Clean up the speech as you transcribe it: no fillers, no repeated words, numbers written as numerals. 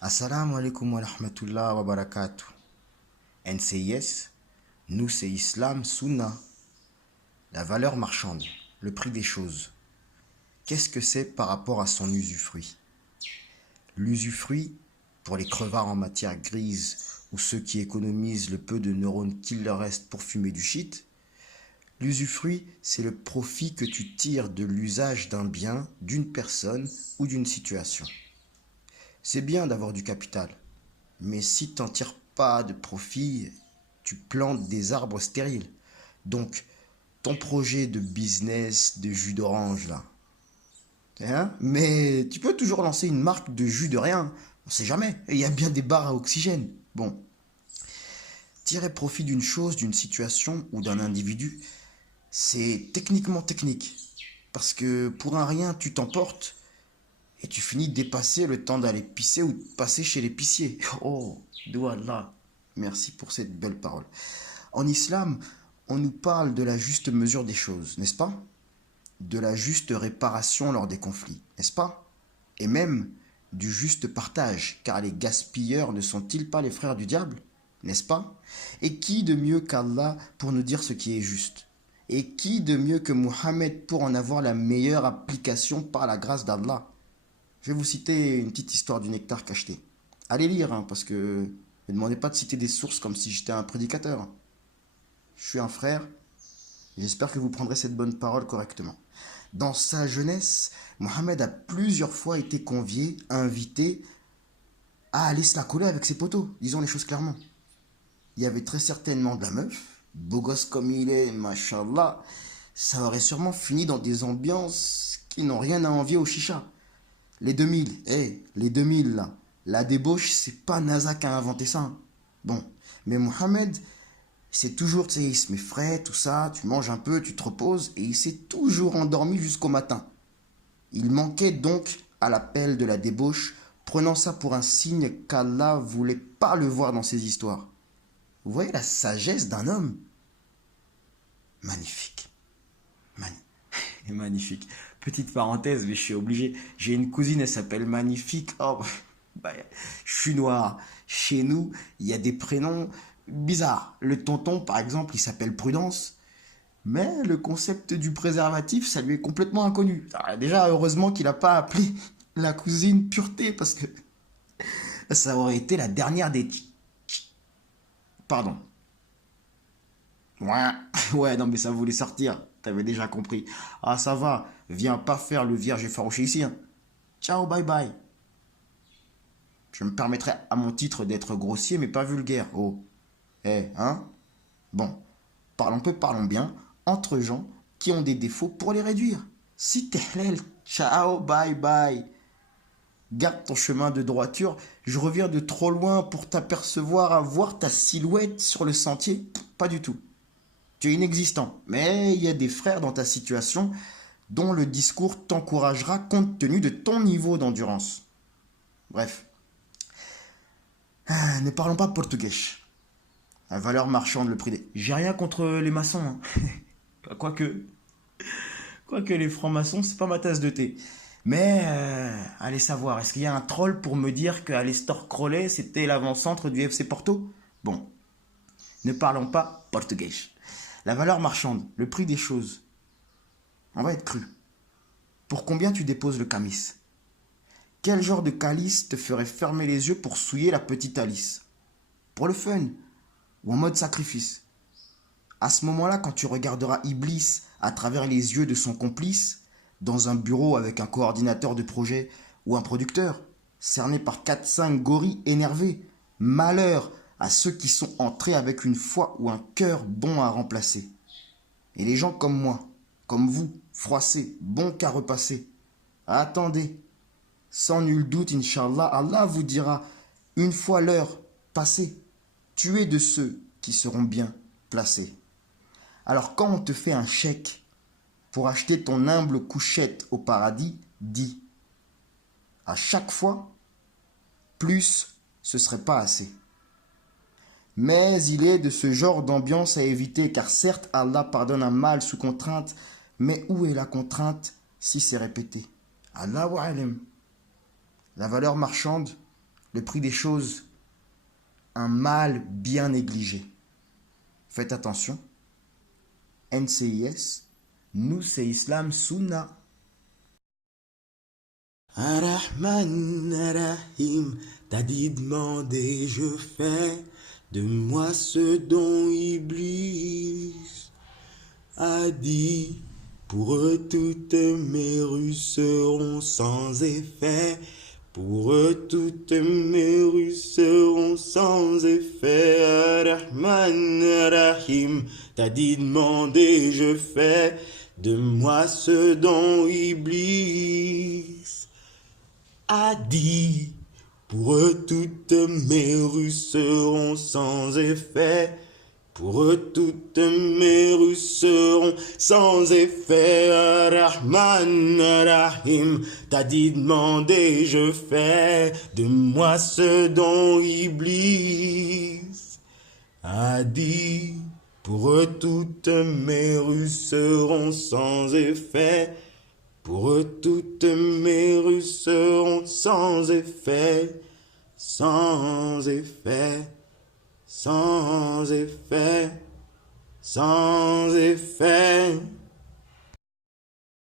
Assalamu alaikum wa rahmatullah wa barakatuh. NCIS, nous c'est Islam, Sunna, la valeur marchande, le prix des choses. Qu'est-ce que c'est par rapport à son usufruit? L'usufruit, pour les crevards en matière grise ou ceux qui économisent le peu de neurones qu'il leur reste pour fumer du shit, l'usufruit, c'est le profit que tu tires de l'usage d'un bien, d'une personne ou d'une situation. C'est bien d'avoir du capital, mais si tu n'en tires pas de profit, tu plantes des arbres stériles. Donc, ton projet de business de jus d'orange là, hein, mais tu peux toujours lancer une marque de jus de rien. On sait jamais. Il y a bien des barres à oxygène. Bon, tirer profit d'une chose, d'une situation ou d'un individu, c'est techniquement technique. Parce que pour un rien, tu t'emportes et tu finis de dépasser le temps d'aller pisser ou de passer chez l'épicier. Oh, douallah. Merci pour cette belle parole. En islam, on nous parle de la juste mesure des choses, n'est-ce pas? De la juste réparation lors des conflits, n'est-ce pas? Et même du juste partage, car les gaspilleurs ne sont-ils pas les frères du diable, n'est-ce pas? Et qui de mieux qu'Allah pour nous dire ce qui est juste? Et qui de mieux que Muhammad pour en avoir la meilleure application par la grâce d'Allah? Je vais vous citer une petite histoire du nectar cacheté. Allez lire, hein, parce que ne demandez pas de citer des sources comme si j'étais un prédicateur. Je suis un frère, et j'espère que vous prendrez cette bonne parole correctement. Dans sa jeunesse, Mohamed a plusieurs fois été convié, invité à aller se la coller avec ses potos, disons les choses clairement. Il y avait très certainement de la meuf, beau gosse comme il est, machallah, ça aurait sûrement fini dans des ambiances qui n'ont rien à envier au chicha. Les 2000, les 2000 là, la débauche, c'est pas NASA qui a inventé ça, hein. Bon, mais Mohamed, c'est toujours, tu sais, il se met frais, tout ça, tu manges un peu, tu te reposes, et il s'est toujours endormi jusqu'au matin. Il manquait donc à l'appel de la débauche, prenant ça pour un signe qu'Allah voulait pas le voir dans ses histoires. Vous voyez la sagesse d'un homme? Magnifique. Magnifique. Petite parenthèse, mais je suis obligé. J'ai une cousine, elle s'appelle Magnifique. Oh, bah, je suis noir. Chez nous, il y a des prénoms bizarres. Le tonton, par exemple, il s'appelle Prudence. Mais le concept du préservatif, ça lui est complètement inconnu. Alors, déjà, heureusement qu'il n'a pas appelé la cousine Pureté, parce que ça aurait été la dernière des... Pardon. Ouais, ouais, non, mais ça voulait sortir. T'avais déjà compris. Ah, ça va. Viens pas faire le vierge effarouché ici, hein. Ciao, bye bye. Je me permettrai à mon titre d'être grossier, mais pas vulgaire. Oh. Hein? Bon. Parlons peu, parlons bien. Entre gens qui ont des défauts pour les réduire. Si t'es halal, ciao, bye bye. Garde ton chemin de droiture. Je reviens de trop loin pour t'apercevoir à voir ta silhouette sur le sentier. Pas du tout. Tu es inexistant. Mais il y a des frères dans ta situation dont le discours t'encouragera compte tenu de ton niveau d'endurance. Bref. Ne parlons pas portugais. La valeur marchande, le prix des... J'ai rien contre les maçons, hein. Quoique... Quoique les francs-maçons, c'est pas ma tasse de thé. Mais, allez savoir, est-ce qu'il y a un troll pour me dire que Aleister Crowley, c'était l'avant-centre du FC Porto? Bon, ne parlons pas portugais. La valeur marchande, le prix des choses. On va être cru. Pour combien tu déposes le camis? Quel genre de calice te ferait fermer les yeux pour souiller la petite Alice? Pour le fun ou en mode sacrifice? À ce moment-là, quand tu regarderas Iblis à travers les yeux de son complice, dans un bureau avec un coordinateur de projet ou un producteur, cerné par 4-5 gorilles énervés, malheur à ceux qui sont entrés avec une foi ou un cœur bon à remplacer. Et les gens comme moi, comme vous, froissés, bons qu'à repasser. Attendez, sans nul doute, Inch'Allah, Allah vous dira, une fois l'heure passée, tu es de ceux qui seront bien placés. Alors quand on te fait un chèque pour acheter ton humble couchette au paradis, dis, à chaque fois, plus ce serait pas assez. Mais il est de ce genre d'ambiance à éviter, car certes Allah pardonne un mal sous contrainte, mais où est la contrainte si c'est répété? Allahu alam. La valeur marchande, Le prix des choses, un mal bien négligé. Faites attention. NCIS, nous c'est Islam Sunna. Ar-Rahman, Ar-Rahim, t'as dit demander, je fais de moi ce dont Iblis a dit. Pour eux toutes mes rues seront sans effet. Pour eux toutes mes rues seront sans effet. Ar-Rahman, Ar-Rahim, t'as dit demander, je fais de moi ce dont Iblis a dit. Pour eux toutes mes rues seront sans effet. Pour eux toutes mes rues seront sans effet. Ar-Rahman, Ar-Rahim, t'as dit demander, je fais de moi ce dont Iblis a dit. Pour eux toutes mes rues seront sans effet. Pour eux toutes mes rues seront sans effet, sans effet, sans effet, sans effet.